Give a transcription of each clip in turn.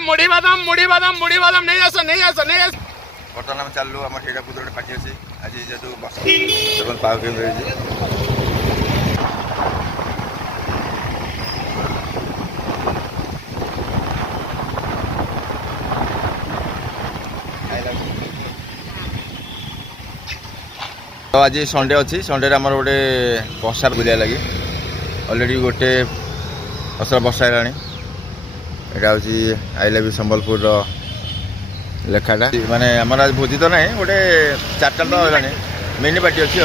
मुड़ी बादाम नहीं आस बर्तमान आम चलू आम हीराकुद गोटे पार्टी अच्छी आज जेहतु पाग केन्द्र तो आज संडे अच्छी संडे आमर गोटे बसा बुलिया लगे अलरेडी गोटे असर बसा है यहाँ हूँ आई लव यू संबलपुर लेखाटा माने आमर आज भोजी तो ना गोटे 4टा तो है मिनी पार्टी अच्छी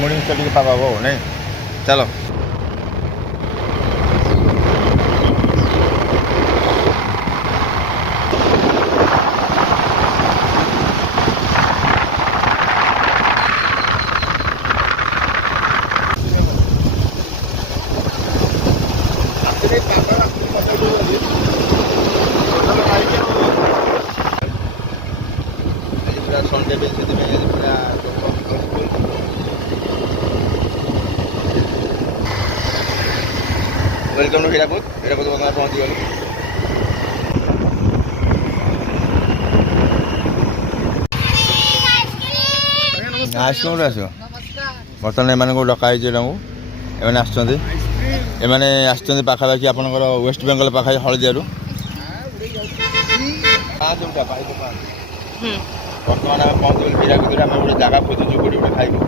मुड़ी मिक्सचर टे पावा हो नहीं चलो संडे वेलकम टू हीराकुद बंद पहुँची गलु आइसक्रीम आस बर्तमान एम डकाई एम आस पाखापाखि आप वेस्ट बेंगल पाखा हलदिया बर्तमान आम पहुँचल हीराकुद आम गोटे जगह खोजुचु गोटे गोटे खाइबू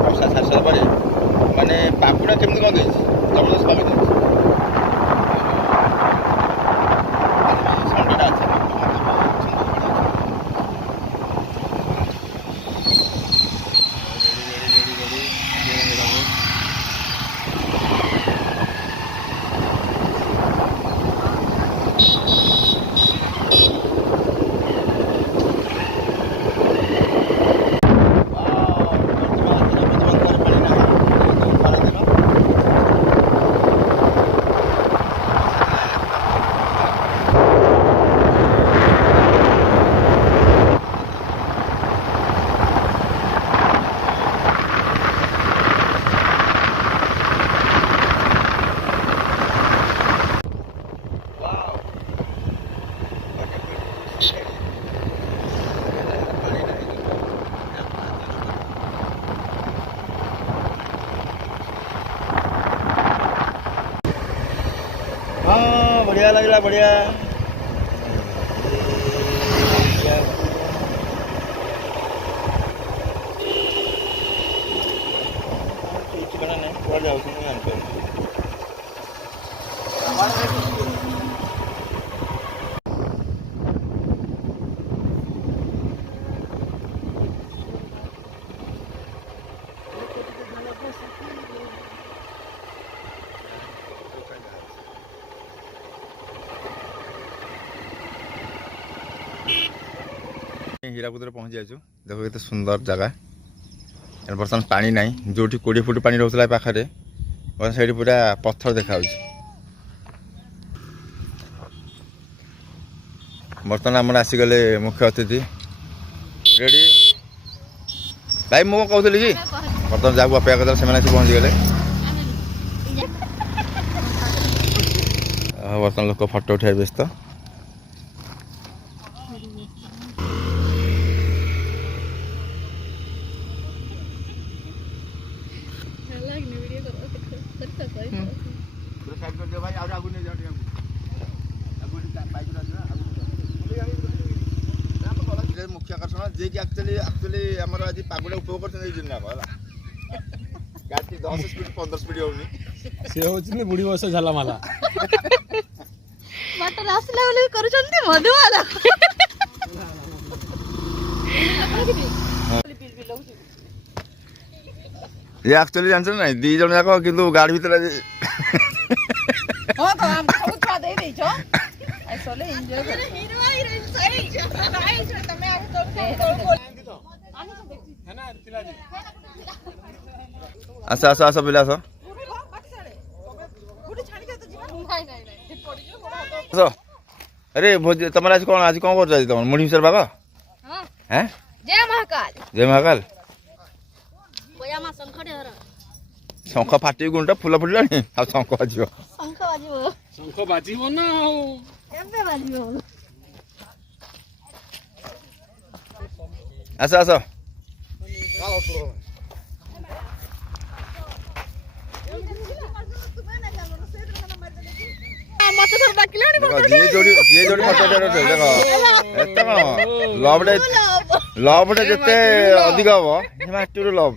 बर्षा छाड़ सारा पर माने पागुड़ा केमती कौन देती जबरदस्त पाग देती संडेटा अच्छा बढ़िया लगला बढ़िया हीराकुद पहुँची जाइए देख के सुंदर जगह बर्तमान पानी ना जो 20 फुट पानी रोला पाखे से पूरा पत्थर देखा बर्तमान आम आसीगले मुख्य अतिथि रेडी भाई मुझे कहूली कि बर्तमान जहाँ अपेक्षा करता से पहुँची गले बर्तमान लोक फटो उठाई व्यस्त मुख्य आकर्षण जे कि एक्चुअली आमर आज पागुड़ा उपभोग कर 10 स्पीड 15 स्पीड होनी से होचनी बुढ़ी बस झाला माला वाटर आसला वाले करूचंती मधुवाला ये एक्चुअली जानछ ना दी जण जाको किंतु गाड़ी भीतर हां तो हम सब छुआ दे देछ आइसले एन्जॉय कर हीरो हीरोइन सही भाई तमे आ तो है ना तिलाजी आसा आसा आसा बिलास अरे भोज तुम आज कौन कर तुम मुढ़ी मिसर बाग हैं जय महाकाल शंख फाटी गुंडा फुल फुटला शंख बाज शंख बाजिबो ना ଆସ ଆସ ମତେ ସବୁ ଡାକିଲାଣି ଦେଖ ଯିଏ ଯୋଉଠି ଫଟୋ ଉଠେଇବ ଦେଖ ଏତେ କଣ ଲଭଟା ଯେତେ ଅଧିକ ହବ ସେ ମାଟିରୁ ଲଭ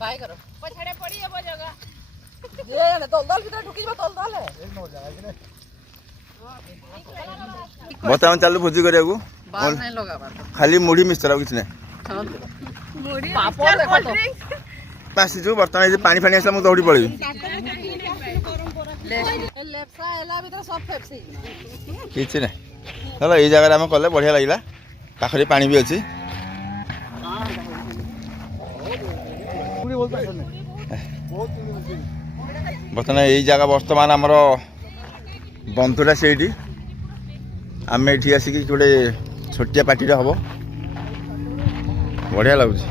बाय करो पछाड़े पड़ी है वो जगह ये ने दलदल भीतर ढुकी जा दलदल है ବର୍ତ୍ତମାନ ଚାଲୁ ଭୋଜି କରିବାକୁ बाल नहीं लगा बात ଖାଲି ମୁଢି ମିକ୍ସଚର ଆଉ କିଛି ନାହିଁ मुड़ी पापड़ देखो तो ଆସିଛୁ ବର୍ତ୍ତମାନ ଏଇ ପାଣି ଫାଣି ଆସିଲା ମୁଁ ଦୌଡ଼ି ପଳେଇବି लेफ्सा एला भीतर सब फेफसी କିଛି ନାହିଁ ହେଲା ଏଇ ଜାଗାରେ ଆମେ କଲେ ବଢ଼ିଆ ଲାଗିଲା ପାଖରେ ପାଣି ବି ଅଛି ବର୍ତ୍ତମାନ ଏଇ ଜାଗା ବର୍ତ୍ତମାନ ଆମର ବନ୍ଧୁଟା ସେଇଠି ଆମେ ଏଠି ଆସିକି ଗୋଟେ ଛୋଟିଆ ପାର୍ଟିରେ ହବ ବଢ଼ିଆ ଲାଗୁଛି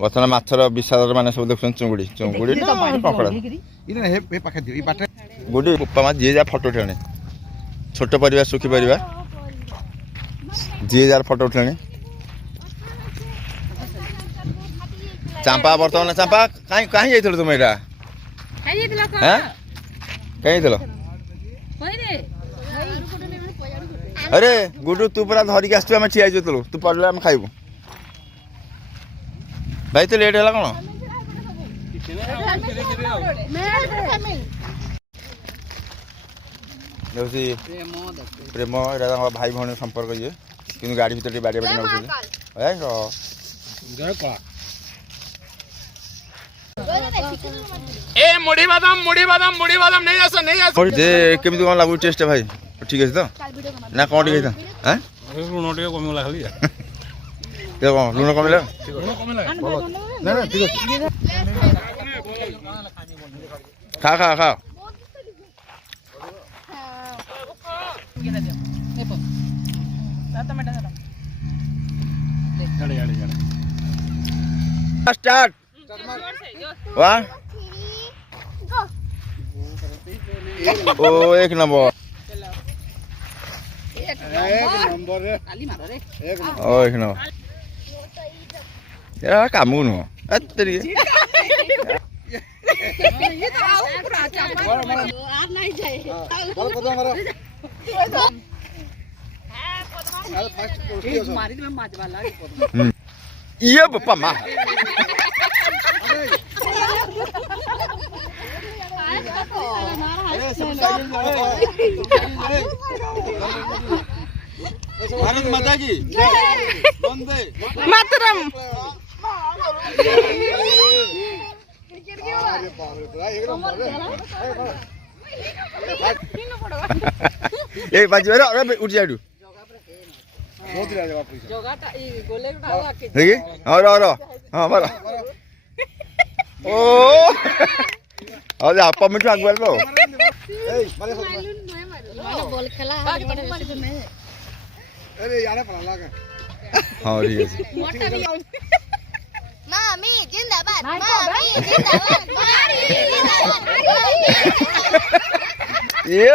ବର୍ତ୍ତମାନ ମାଛର ବିଷାଦର ମାନେ ସବୁ ଦେଖୁଛନ୍ତି ଚୁଙ୍ଗୁଡ଼ି ନା କଙ୍କଡ଼ା ଗୁଡ଼ି ଉପମା ଯିଏ ଯାହା ଫଟୋ ଉଠାଣି ଛୋଟ ପରିବାର ସୁଖୀ ପରିବାର ଯିଏ ଯାହାର ଫଟୋ ଉଠାଣି ଚାମ୍ପା ବର୍ତ୍ତମାନ ଚାମ୍ପା କାହିଁ ଯାଇଥିଲ ତୁମେ ଏଇଟା କାହିଁ ଯାଇଥିଲ ଆରେ ଗୁଡୁ ତୁ ପୁରା ଧରିକି ଆସିଛୁ ଆମେ ଠିଆ ହେଇଥିଲୁ ତୁ ପଡ଼ିଲେ ଆମେ ଖାଇବୁ ଭାଇ ତ ଲେଟ୍ ହେଲା କ'ଣ ଦେଖୁଛି ପ୍ରେମ ଏଇଟା ତାଙ୍କ ଭାଇ ଭଉଣୀ ସମ୍ପର୍କ ଇଏ କିନ୍ତୁ ଗାଡ଼ି ଭିତରେ ଟିକେ ବାଡ଼ିଆ ବାଡ଼ି ନେଉଛନ୍ତି ए मुड़ी बादाम नहीं आस ଯେ କେମିତି କ'ଣ ଲାଗୁଛି ଟେଷ୍ଟ ଭାଇ ଠିକ୍ ଅଛି ତ ନା କ'ଣ ଟିକେ ହେଇଥା ହାଁ ଲୁଣ ଟିକେ କମିଗଲା ଖାଲି କ'ଣ ଲୁଣ କମିଲା ଖା ଖା ଖା स्टार्ट 1 ओ एक नंबर ओ एक नंबर यार काम नुह तेरी ये तो आओ पूरा चापा और नहीं जाए मारी में माच वाला ये पप्पा मां भारत माता की वंदे मातरम ए बाजी अरे उठ जाडू जोगाटा ई गोले उठावा के देखी और हां मारो ओ अरे आप मिठू आग बोल लो ए मारे बॉल खेला अरे यार पड़ा लगा हां ठीक है मोटा भी मामी जिंदाबाद मामी जिंदाबाद मामी जिंदाबाद ये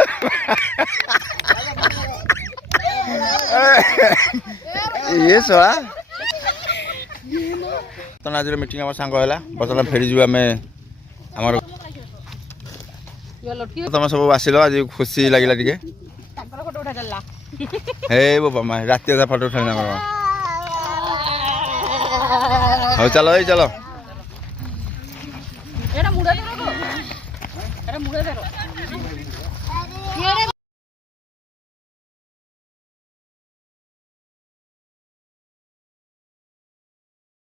ये सोला तो आज मीटिंग आम सांग है बर्तमान फेरी जी आम आमर तुम सब आसिल आज खुशी लगे टे फोटो उठा चलला हे बाबा माँ रात फोटो उठा हाँ चलो ये चलो एटा मुड़ा दे रो एटा मुड़ा दे रो